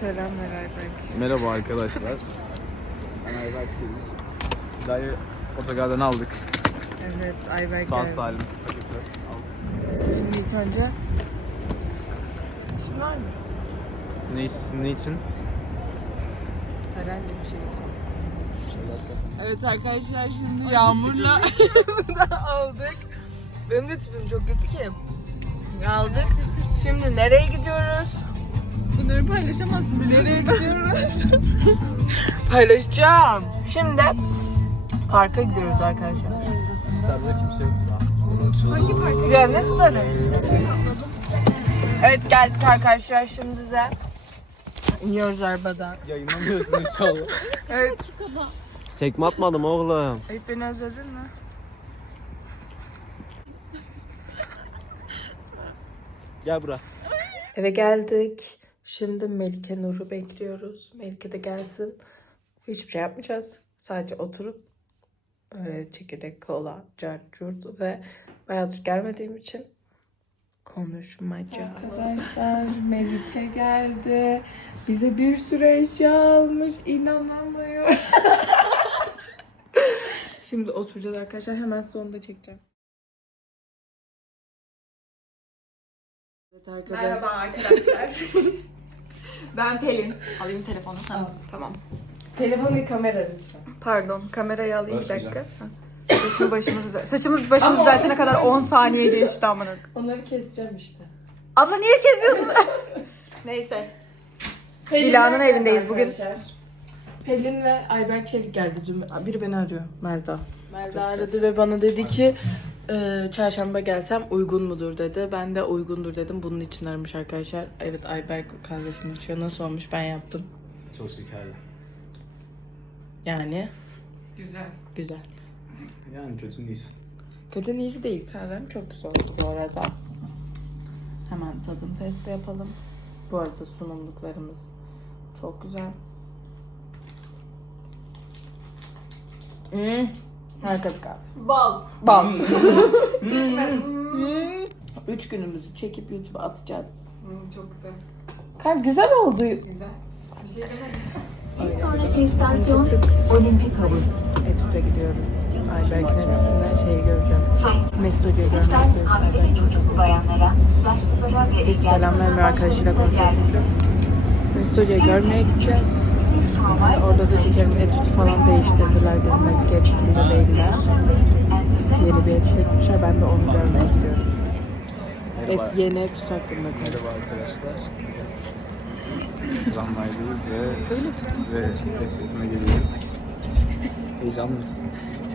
Selam Ayberk. Merhaba arkadaşlar. Ben Ayberk Çelik. Dayı otogardan aldık. Evet Ayberk Sağ geldi. salim paketi. Şimdi ilk önce... İşin var mı? Ne, ne için? Herhangi bir şey için. Evet arkadaşlar şimdi Yağmur'la aldık. Benim de tipim çok kötü ki. Aldık. Şimdi nereye gidiyoruz? Bunları paylaşamazsın Nereye gidiyoruz? Paylaşacağım. Şimdi parka gidiyoruz arkadaşlar. Starda kimse yok. Hangi park? Ya ne starı? Evet geldik arkadaşlar şimdi size. İniyoruz arabadan. Yayınlamıyorsun inşallah. Evet. Tekme atmadım oğlum. Ayıp beni özledin mi? Gel bura. Eve geldik. Şimdi Melike Nur'u bekliyoruz. Melike de gelsin. Hiçbir şey yapmayacağız. Sadece oturup öyle çekirdek, kola, cart, curt ve bayağıdır gelmediğim için konuşmaca. Arkadaşlar Melike geldi. Bize bir sürü eşya almış. İnanamıyorum. Şimdi oturacağız arkadaşlar. Hemen sonunda çekeceğim. Evet arkadaşlar. Merhaba arkadaşlar. ben Pelin. Alayım telefonu. Tamam. tamam. Telefonu kamera lütfen. Pardon kamerayı alayım bir dakika. Ha. Saçımı başımı düzelt. Saçımı başımı düzeltene kadar 10 saniye geçti amına. Onları keseceğim işte. Abla niye kesiyorsun? Neyse. Dila'nın evindeyiz bugün. Pelin ve Ayberk Çelik geldi. Dün biri beni arıyor. Merda. Merda aradı ve bana dedi ki e, çarşamba gelsem uygun mudur dedi. Ben de uygundur dedim. Bunun için aramış arkadaşlar. Evet Ayberk kahvesini içiyor. Nasıl olmuş ben yaptım. Çok şekerli. Yani Güzel. güzel. Yani kötü değilsin. Kötü iyisi değil. Kahvem çok güzel oldu bu arada. Hemen tadım testi yapalım. Bu arada sunumluklarımız çok güzel. Hmm. Harika bir kahve. Bal. Bal. Hmm. Üç günümüzü çekip YouTube'a atacağız. çok güzel. Kalp güzel oldu. Güzel. Bir şey demedim. Bir sonraki istasyon Olimpik Havuz. Etüt'e gidiyoruz. Ayberk'in üstünden şeyi göreceğim. Mesut Hoca'yı görmek istiyoruz. hamile ve çocuklu bayanlara, yaşlılara ve Hiç selam vermiyor arkadaşıyla çünkü. Mesut Hoca'yı görmeye gideceğiz. Orada da çekelim. Etüt falan değiştirdiler. Benim eski etütümde değiller. Yeni bir etüt etmişler. Ben de onu görmeye gidiyorum. Et, yeni etüt hakkında konuşuyoruz. Merhaba arkadaşlar. Tramvaydayız ve ve etütüme geliyoruz. Heyecanlı mısın?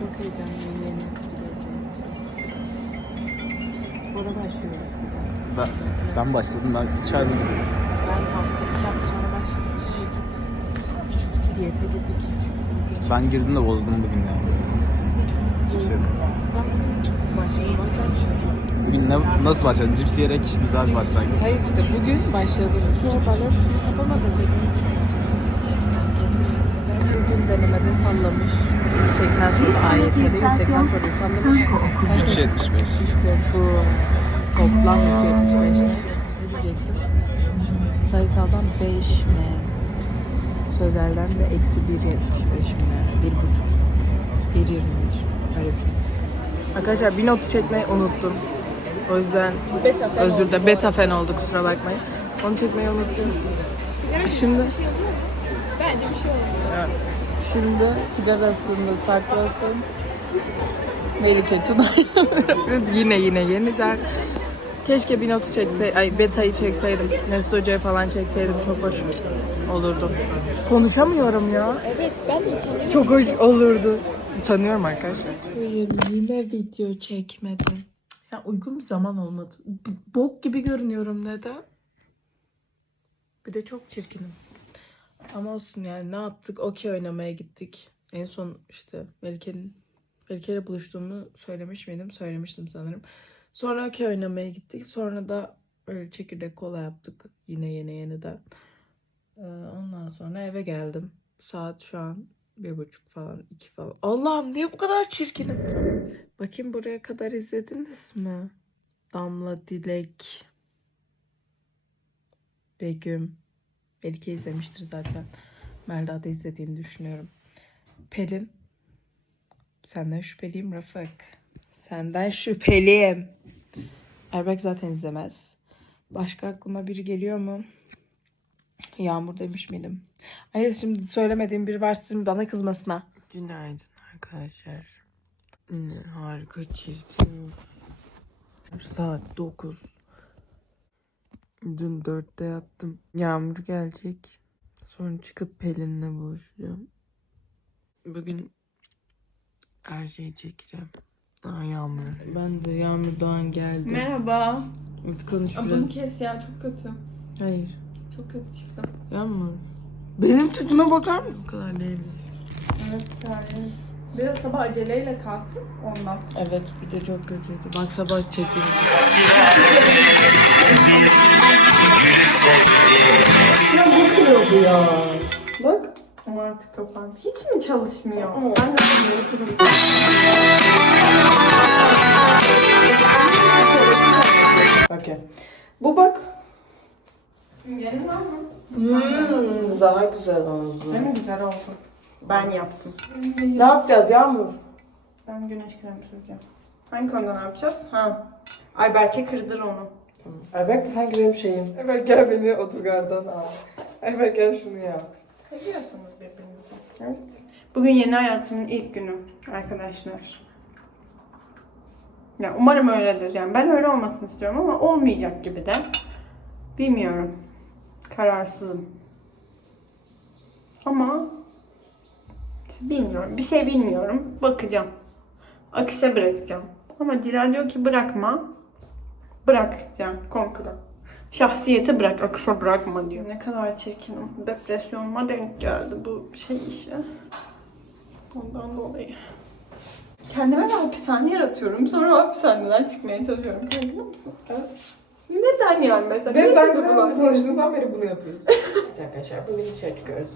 Çok heyecanlıyım yeni etütü göreceğim. Spora başlıyoruz. Ben, ben başladım. Ben iki ayda gidiyorum. Ben hafta iki hafta sonra başlayacağım. Diyete girdik. Ben girdim de bozdum bugün ya. biraz. Cips yedim. Ben bugün başladım. Ne, nasıl başladın? Cips yiyerek güzel bir başlangıç. Hayır işte bugün başladım. Şu hoparlör kısmını kapama da sesimiz çıkmaz. Bugün denemede sallamış. 180 soru AYT'de 180 soruyu sallamış. Kaç soru? 375. İşte bu toplam 175 ne diyecektim. Sayısaldan 5 mi? Sözelden de eksi 1.75 mi? 1.5. 1.25. Öyle bir şey. Arkadaşlar bir notu çekmeyi unuttum. O yüzden özür dilerim. Betafen oldu kusura bakmayın. Onu çekmeyi unuttum. Şimdi Bence bir şey oldu. Evet. Şimdi sigarasını saklasın. Melike Tuna'yla yine yine yeniden. Keşke bir notu çekse, ay betayı çekseydim. Mesut Hoca'yı falan çekseydim çok hoş olurdu. Konuşamıyorum ya. Evet ben de utanıyorum. Çok hoş olurdu. Utanıyorum arkadaşlar. Yine video çekmedim. Ya uygun bir zaman olmadı. B- bok gibi görünüyorum neden? Bir de çok çirkinim. Ama olsun yani ne yaptık? Okey oynamaya gittik. En son işte Melike'nin Melike'yle buluştuğumu söylemiş miydim? Söylemiştim sanırım. Sonra okey oynamaya gittik. Sonra da böyle çekirdek kola yaptık. Yine yeni yeniden. Ee, ondan sonra eve geldim. Saat şu an bir buçuk falan, iki falan. Allah'ım niye bu kadar çirkinim? Bakayım buraya kadar izlediniz mi? Damla Dilek. Begüm. Melike izlemiştir zaten. Melda da izlediğini düşünüyorum. Pelin. Senden şüpheliyim Rafık. Senden şüpheliyim. Erbek zaten izlemez. Başka aklıma biri geliyor mu? Yağmur demiş miydim? Hayır şimdi söylemediğim biri varsa şimdi bana kızmasına. Günaydın arkadaşlar. Ne harika çizdim. Saat 9. Dün 4'te yattım. Yağmur gelecek. Sonra çıkıp Pelin'le buluşacağım. Bugün her şeyi çekeceğim. Aa Yağmur. Ben de Yağmur Doğan geldi. Merhaba. Evet konuş Aa, biraz. Bunu kes ya çok kötü. Hayır. Çok kötü çıktı. Yağmur. Benim tipime bakar mısın? Bu kadar değiliz. Evet yani. Biraz sabah aceleyle kalktım ondan. Evet bir de çok kötüydü. Bak sabah çekildi. Ya bu kırıldı ya. Bak. Ama artık kapandı. Hiç mi çalışmıyor? Ben de bunları kırıldım. Okey. Bu bak. Süngerin var mı? Hmm, daha güzel oldu. Değil mi güzel oldu? Ben yaptım. Ne yapacağız Yağmur? Ben güneş kremi süreceğim. Hangi konuda ne yapacağız? Ha. Ay belki kırdır onu. Ayberk de sanki benim şeyim. Ayberk gel beni otogardan al. Ayberk gel şunu yap. Seviyorsunuz birbirinizi. Evet. Bugün yeni hayatımın ilk günü arkadaşlar. Ya umarım öyledir. Yani ben öyle olmasını istiyorum ama olmayacak gibi de. Bilmiyorum. Kararsızım. Ama bilmiyorum. Bir şey bilmiyorum. Bakacağım. Akışa bırakacağım. Ama Dilan diyor ki bırakma. Bırak yani komple. Şahsiyeti bırak, akışa bırakma diyor. Ne kadar çirkinim. Depresyonuma denk geldi bu şey işi. Ondan dolayı. Kendime bir hapishane yaratıyorum. Sonra hapishaneden çıkmaya çalışıyorum. Farkında mısın? Evet. Neden yani mesela? Ben ben bu var? tanıştığımdan beri bunu yapıyorum. Arkadaşlar bugün dışarı çıkıyoruz.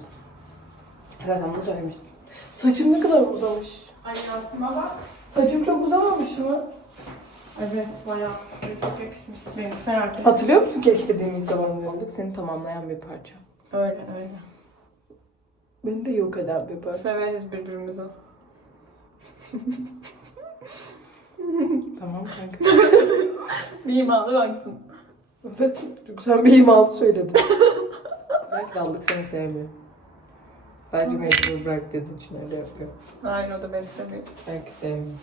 Zaten bunu söylemiştim. Saçım ne kadar uzamış. Ay aslında bak. Saçım çok uzamamış mı? Evet bayağı. Çok yakışmış. Benim felaket. Hatırlıyor musun kestirdiğim ilk zamanlarında seni tamamlayan bir parça. Öyle öyle. Beni de yok eden bir parça. Severiz birbirimizi. Tamam kanka. Bir imalı baktın. evet. Çünkü sen bir imalı söyledin. Belki aldık seni sevmiyor. Bence mecbur bırak dediğin için öyle yapıyor. Hayır o da beni seviyor. Belki sevmiyor.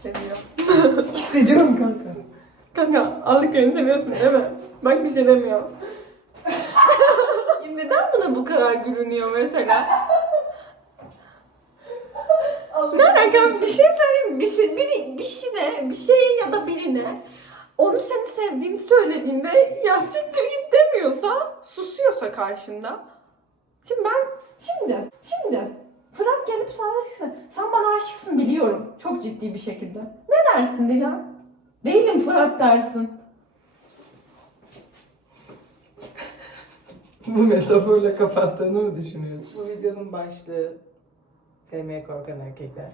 Seviyor. Hissediyorum kanka. Kanka aldık beni seviyorsun değil mi? Bak bir şey demiyor. Neden buna bu kadar gülünüyor mesela? Ne alaka? Bir şey söyleyeyim mi? Bir şey, biri, bir şeyine, bir şeye ya da birine onu seni sevdiğini söylediğinde ya siktir git demiyorsa, susuyorsa karşında. Şimdi ben, şimdi, şimdi Fırat gelip sana dese, sen bana aşıksın biliyorum. Çok ciddi bir şekilde. Ne dersin Dilan? Değilim Fırat dersin. Bu metaforla kapattığını mı düşünüyorsun? Bu videonun başlığı sevmeye korkan erkekler.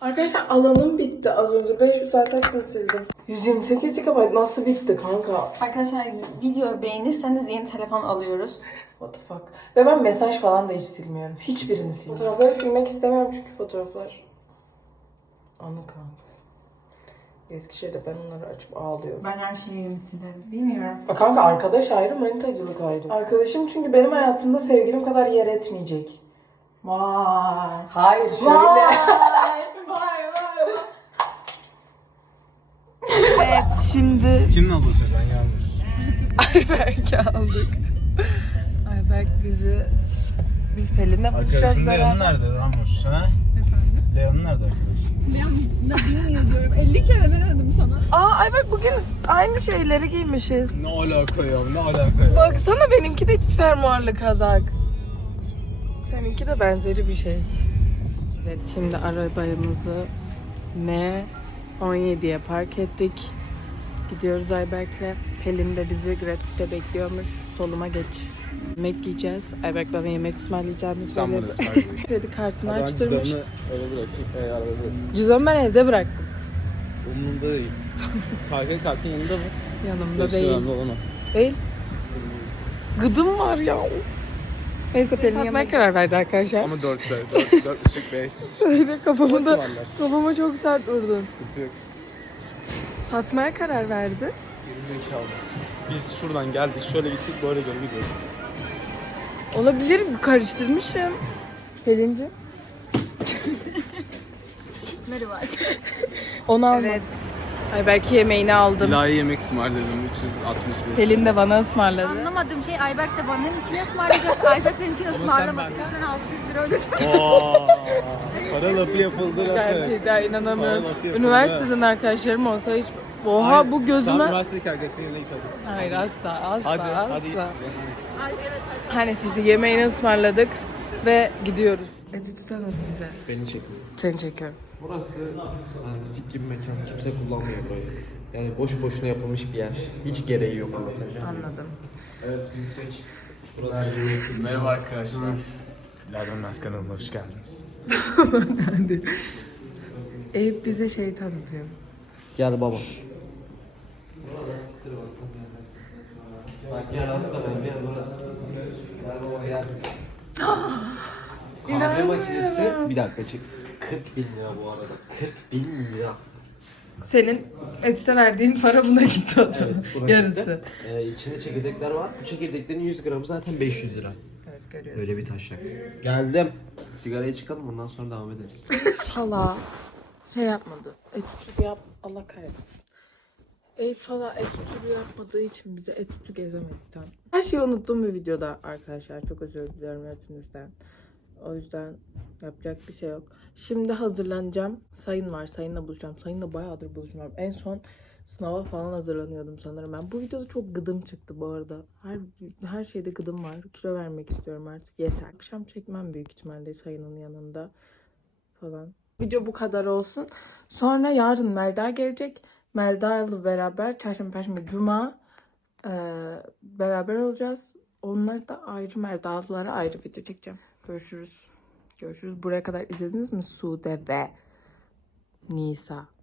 Arkadaşlar alanım bitti az önce 500 saat hepsini sildim. 128 GB nasıl bitti kanka? Arkadaşlar videoyu beğenirseniz yeni telefon alıyoruz. What the fuck? Ve ben mesaj falan da hiç silmiyorum. Hiçbirini silmiyorum. Fotoğrafları silmek istemiyorum çünkü fotoğraflar anı kalmış. Eskişehir'de ben onları açıp ağlıyorum. Ben her şeyi silerim. Bilmiyorum. Bak kanka arkadaş ayrı, manitacılık ayrı. Arkadaşım çünkü benim hayatımda sevgilim kadar yer etmeyecek. Vay. Hayır şöyle. Vay. Vay vay vay. Evet şimdi Kimin aldı Sezen Yağmur? Ayberk'i aldık. Ayberk bizi biz Pelin'le buluşacağız Arkadaşın Leon beraber. nerede Ramos? Ha? Leon nerede arkadaşın? Aa Ayberk bugün aynı şeyleri giymişiz. Ne alaka ya? Ne alaka ya? Baksana benimki de hiç fermuarlı kazak. Seninki de benzeri bir şey. Evet şimdi arabamızı M17'ye park ettik. Gidiyoruz Ayberk'le. Pelin de bizi gratis'te bekliyormuş. Soluma geç. Yemek yiyeceğiz. Ayberk bana yemek ısmarlayacağını Sen bana söyledi. ısmarlayacaksın. Kredi kartını Ben açtırmış. cüzdanını eve bırakayım. E, arabaya bırakayım. Cüzdanı ben evde bıraktım. Umurumda değil. KK kartın yanında mı? Yanımda Yoksa değil. önemli olan o. Değil. Gıdım var ya. Neyse Pelin yanına karar verdi arkadaşlar. Ama 4'te. 4, 4 5. Öyle kafamı da, kafama çok sert vurdun. Sıkıntı yok. Satmaya karar verdi. Gerizekalı. Biz şuradan geldik, şöyle gittik, böyle geri gidiyoruz. Olabilir karıştırmışım. Pelinci. Merhaba. Onu almadım. Evet. Ay belki yemeğini aldım. İlahi yemek ısmarladım 365. Pelin de bana ısmarladı. Anlamadığım şey Ayberk de bana benimkini ısmarlayacak. Ayberk benimkini ısmarlamadı. ben- Bizden 600 lira ödedim. Oo, para lafı yapıldı lafı. Gerçekten inanamıyorum. Üniversiteden arkadaşlarım olsa hiç... Oha bu Tam gözüme... üniversitedeki arkadaşın yerine hadi. Hayır asla asla Hadi, asla. hadi git. Hani siz de yemeğini ısmarladık ve gidiyoruz. Tanıt bize. Beni çekin. Seni çekiyorum. Burası yani sik gibi mekan. Kimse kullanmıyor böyle. Yani boş boşuna yapılmış bir yer. Hiç gereği yok anlatacağım. Anladım. Evet bizi çek. Burası Merhaba arkadaşlar. Bilal'den Mez kanalına hoş geldiniz. Eyüp bize şey tanıtıyor. Gel baba. Bak gel aslanım gel burası. Gel baba gel. Kahve makinesi bir dakika çek. 40 bin lira bu arada. 40 bin lira. Senin Etüt'e verdiğin para buna gitti o zaman. Evet, buna Yarısı. gitti. Ee, içinde çekirdekler var. Bu çekirdeklerin 100 gramı zaten 500 lira. Evet görüyorsun. Öyle bir taşak. Geldim. Sigaraya çıkalım ondan sonra devam ederiz. Sala şey yapmadı. Etütü yap. Allah kahretsin. Eyüp Sala etütü yapmadığı için bize etütü gezemedi tam. Her şeyi unuttuğum bir videoda arkadaşlar. Çok özür diliyorum hepinizden. O yüzden yapacak bir şey yok. Şimdi hazırlanacağım. Sayın var. Sayın'la buluşacağım. Sayın'la bayağıdır buluşmuyorum. En son sınava falan hazırlanıyordum sanırım ben. Bu videoda çok gıdım çıktı bu arada. Her her şeyde gıdım var. Kilo vermek istiyorum artık. Yeter. Akşam çekmem büyük ihtimalle Sayın'ın yanında falan. Video bu kadar olsun. Sonra yarın Melda gelecek. Melda ile beraber çarşamba, perşembe, cuma eee, beraber olacağız. Onları da ayrı Melda'lara ayrı video çekeceğim. Görüşürüz. Görüşürüz. Buraya kadar izlediniz mi Sude ve Nisa?